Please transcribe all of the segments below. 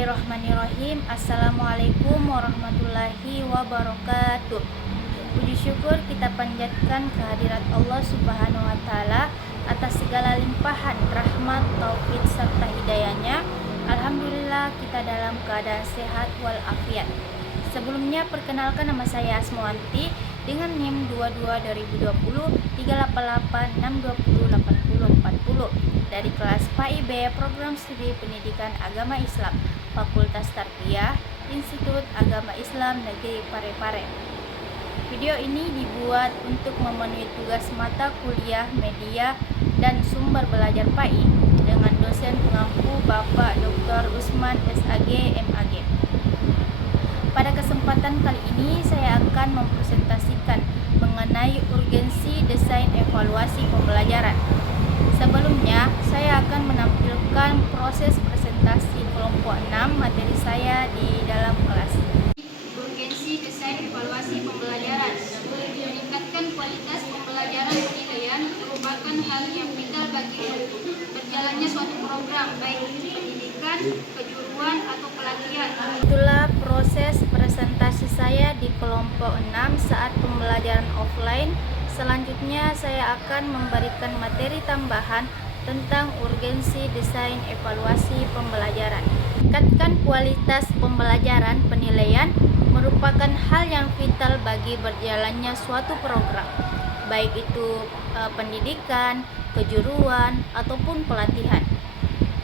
Bismillahirrahmanirrahim. Assalamualaikum warahmatullahi wabarakatuh. Puji syukur kita panjatkan kehadirat Allah Subhanahu wa taala atas segala limpahan rahmat, taufik serta hidayahnya. Alhamdulillah kita dalam keadaan sehat walafiat. Sebelumnya perkenalkan, nama saya Asmawanti dengan NIM 22 2020 388 620 80 40 dari kelas PAIB Program Studi Pendidikan Agama Islam Fakultas Tarbiyah Institut Agama Islam Negeri Parepare. Video ini dibuat untuk memenuhi tugas mata kuliah media dan sumber belajar PAI dengan dosen pengampu Bapak Dr. Usman SAG MAG. Pada kesempatan kali ini saya akan mempresentasikan mengenai urgensi desain evaluasi pembelajaran. Sebelumnya, saya akan menampilkan proses presentasi kelompok 6 materi saya di dalam kelas. Urgensi desain evaluasi pembelajaran. Meningkatkan kualitas pembelajaran penilaian merupakan hal yang vital bagi berjalannya suatu program, baik pendidikan, kejuruan, atau pelatihan. Itulah proses presentasi saya di kelompok 6 saat pembelajaran offline. Selanjutnya saya akan memberikan materi tambahan tentang urgensi desain evaluasi pembelajaran. Meningkatkan kualitas pembelajaran penilaian merupakan hal yang vital bagi berjalannya suatu program, baik itu pendidikan, kejuruan, ataupun pelatihan.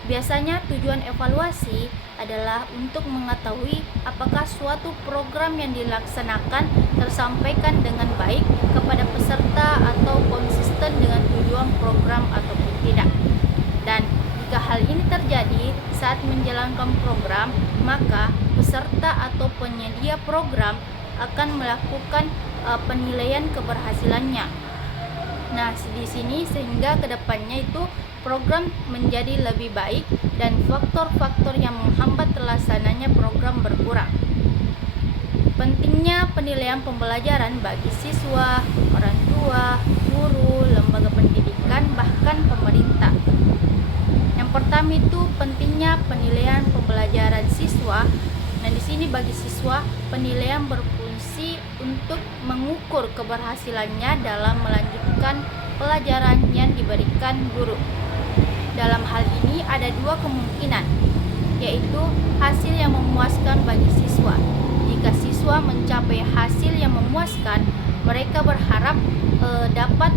Biasanya tujuan evaluasi adalah untuk mengetahui apakah suatu program yang dilaksanakan tersampaikan dengan baik kepada peserta atau konsisten dengan tujuan program ataupun tidak. Dan jika hal ini terjadi saat menjalankan program, maka peserta atau penyedia program akan melakukan penilaian keberhasilannya. Nah, di sini sehingga kedepannya itu program menjadi lebih baik dan faktor-faktor yang menghambat terlaksananya program berkurang. Pentingnya penilaian pembelajaran bagi siswa, orang tua, guru, lembaga pendidikan, bahkan pemerintah. Yang pertama itu pentingnya penilaian pembelajaran siswa. Nah, di sini bagi siswa penilaian berfungsi untuk mengukur keberhasilannya dalam melanjutkan pelajaran yang diberikan guru. Dalam hal ini ada dua kemungkinan, yaitu hasil yang memuaskan bagi siswa. Jika siswa mencapai hasil yang memuaskan, mereka berharap dapat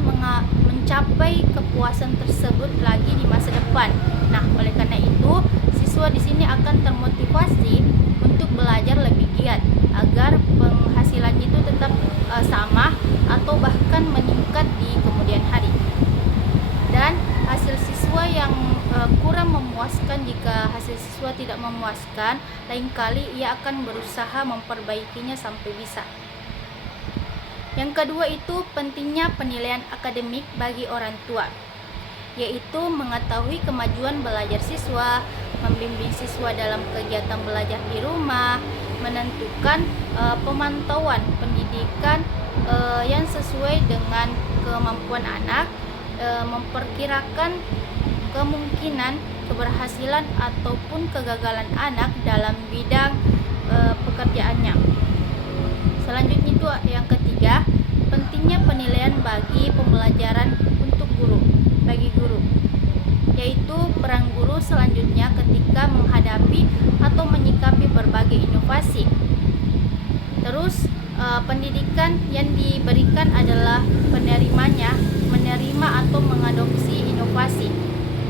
mencapai kepuasan tersebut lagi di masa depan. Nah, oleh karena itu, siswa di sini akan termotivasi untuk belajar lebih giat agar penghasilan itu tetap sama atau bahkan meningkat di kemudian hari. Dan hasil siswa yang kurang memuaskan, jika hasil siswa tidak memuaskan, lain kali ia akan berusaha memperbaikinya sampai bisa. Yang kedua itu pentingnya penilaian akademik bagi orang tua, yaitu mengetahui kemajuan belajar siswa, membimbing siswa dalam kegiatan belajar di rumah, menentukan pemantauan pendidikan yang sesuai dengan kemampuan anak, memperkirakan kemungkinan keberhasilan ataupun kegagalan anak dalam bidang pekerjaannya. Selanjutnya itu yang ketiga, pentingnya penilaian bagi pembelajaran untuk bagi guru, yaitu peran guru selanjutnya ketika menghadapi atau menyikapi berbagai inovasi. Terus pendidikan yang diberikan adalah penerimanya menerima atau mengadopsi inovasi.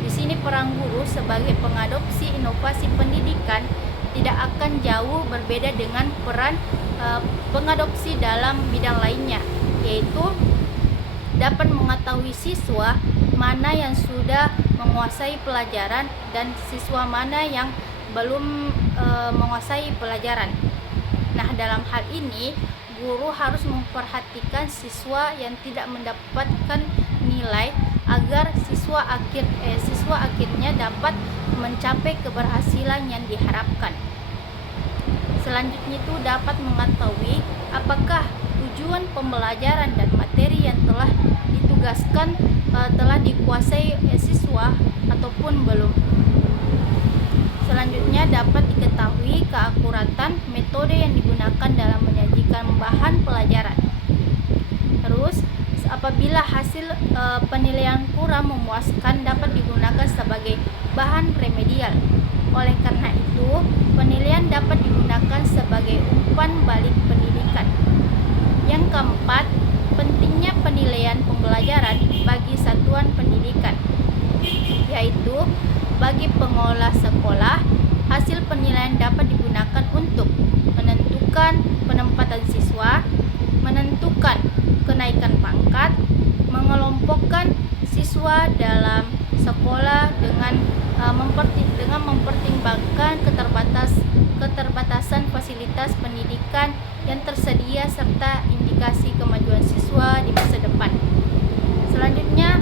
Di sini peran guru sebagai pengadopsi inovasi pendidikan tidak akan jauh berbeda dengan peran pengadopsi dalam bidang lainnya, yaitu dapat mengetahui siswa mana yang sudah menguasai pelajaran dan siswa mana yang belum menguasai pelajaran. Nah, dalam hal ini guru harus memperhatikan siswa yang tidak mendapatkan nilai agar siswa akhirnya dapat mencapai keberhasilan yang diharapkan. Selanjutnya itu dapat mengetahui apakah tujuan pembelajaran dan materi yang telah ditugaskan telah dikuasai siswa ataupun belum. Selanjutnya dapat diketahui keakuratan metode yang digunakan dalam menyajikan bahan pelajaran. Terus, apabila hasil penilaian kurang memuaskan dapat digunakan sebagai bahan remedial. Oleh karena itu, penilaian dapat digunakan sebagai umpan balik pendidikan. Yang keempat, pentingnya penilaian pembelajaran bagi satuan pendidikan, yaitu bagi pengelola sekolah, hasil penilaian dapat digunakan untuk menentukan penempatan siswa, menentukan kenaikan pangkat, mengelompokkan siswa dalam sekolah dengan mempertimbangkan keterbatasan fasilitas pendidikan yang tersedia serta indikasi kemajuan siswa di masa depan. Selanjutnya,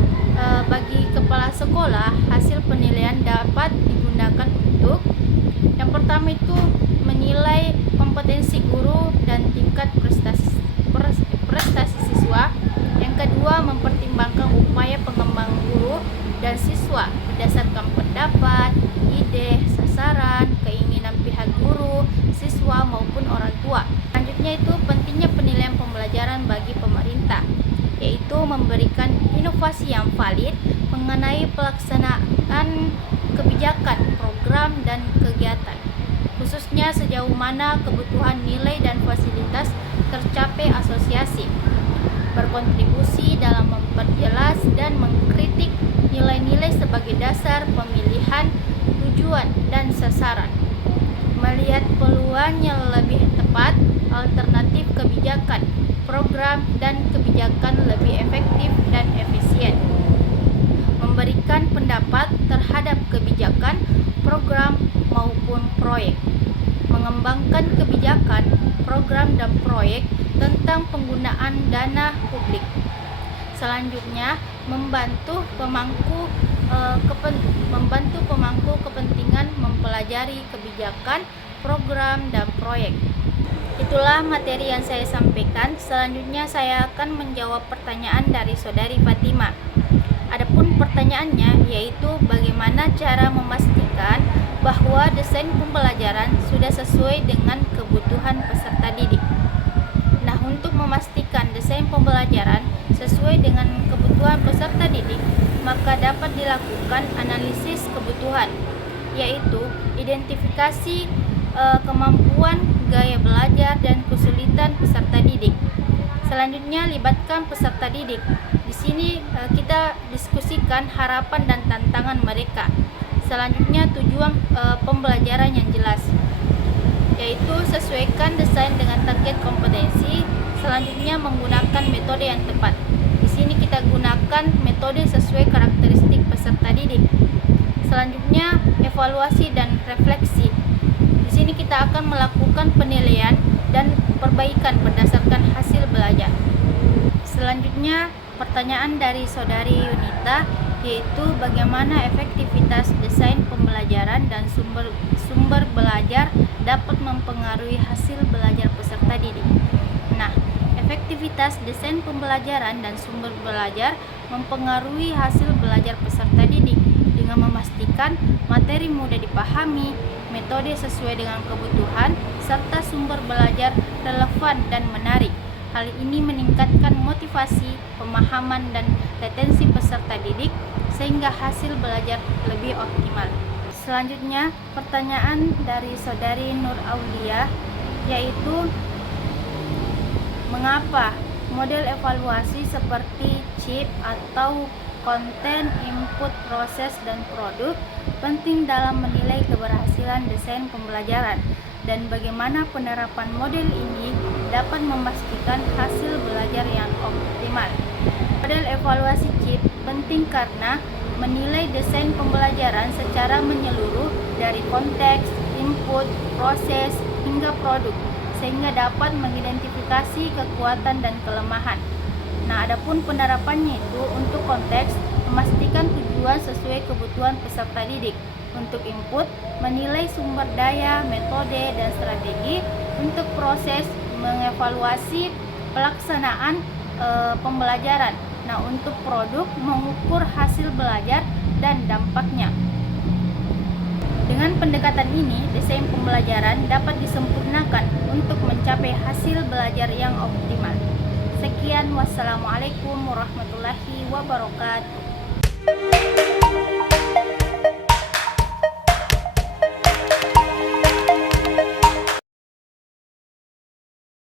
bagi kepala sekolah, hasil penilaian dapat digunakan untuk yang pertama itu menilai kompetensi guru dan tingkat prestasi siswa. Yang kedua, mempertimbangkan upaya pengembang guru dan siswa berdasarkan pendapat, ide, sasaran, keinginan pihak guru, siswa maupun orang tua. Selanjutnya itu pentingnya penilaian pembelajaran bagi pemerintah, yaitu memberikan inovasi yang valid mengenai pelaksanaan kebijakan, program, dan kegiatan, khususnya sejauh mana kebutuhan nilai dan fasilitas tercapai. Asosiasi berkontribusi dalam memperjelas dan mengkritik nilai-nilai sebagai dasar pemilihan tujuan dan sasaran, melihat peluang yang lebih tepat, alternatif kebijakan, program, dan kebijakan lebih efektif dan efisien, memberikan pendapat terhadap kebijakan, program, maupun proyek, mengembangkan kebijakan, program, dan proyek tentang penggunaan dana publik. Selanjutnya, membantu pemangku kepentingan mempelajari kebijakan, program, dan proyek. Itulah materi yang saya sampaikan. Selanjutnya saya akan menjawab pertanyaan dari Saudari Fatima. Adapun pertanyaannya yaitu bagaimana cara memastikan bahwa desain pembelajaran sudah sesuai dengan kebutuhan peserta didik. Nah, untuk memastikan desain pembelajaran sesuai dengan kebutuhan peserta didik, maka dapat dilakukan analisis kebutuhan, yaitu identifikasi kemampuan, gaya belajar, dan kesulitan peserta didik. Selanjutnya, libatkan peserta didik. Di sini kita diskusikan harapan dan tantangan mereka. Selanjutnya, tujuan pembelajaran yang jelas, yaitu sesuaikan desain dengan target kompetensi. Selanjutnya, menggunakan metode yang tepat. Di sini kita gunakan metode sesuai karakteristik peserta didik. Selanjutnya, evaluasi dan refleksi. Di sini kita akan melakukan penilaian dan perbaikan berdasarkan hasil belajar. Selanjutnya, pertanyaan dari Saudari Yunita, yaitu bagaimana efektivitas desain pembelajaran dan sumber belajar dapat mempengaruhi hasil belajar peserta didik. Nah, efektivitas desain pembelajaran dan sumber belajar mempengaruhi hasil belajar peserta didik dengan memastikan materi mudah dipahami, metode sesuai dengan kebutuhan, serta sumber belajar relevan dan menarik. Hal ini meningkatkan motivasi, pemahaman, dan retensi peserta didik sehingga hasil belajar lebih optimal. Selanjutnya, pertanyaan dari Saudari Nur Aulia, yaitu mengapa model evaluasi seperti CIP atau konten, input, proses, dan produk penting dalam menilai keberhasilan desain pembelajaran, dan bagaimana penerapan model ini dapat memastikan hasil belajar yang optimal. Model evaluasi CIP penting karena menilai desain pembelajaran secara menyeluruh dari konteks, input, proses, hingga produk, sehingga dapat mengidentifikasi kekuatan dan kelemahan. Nah, adapun penerapannya itu untuk konteks, memastikan tujuan sesuai kebutuhan peserta didik. Untuk input, menilai sumber daya, metode, dan strategi. Untuk proses, mengevaluasi pelaksanaan pembelajaran. Nah, untuk produk, mengukur hasil belajar dan dampaknya. Dengan pendekatan ini, desain pembelajaran dapat disempurnakan untuk mencapai hasil belajar yang optimal. Sekian, wassalamualaikum warahmatullahi wabarakatuh.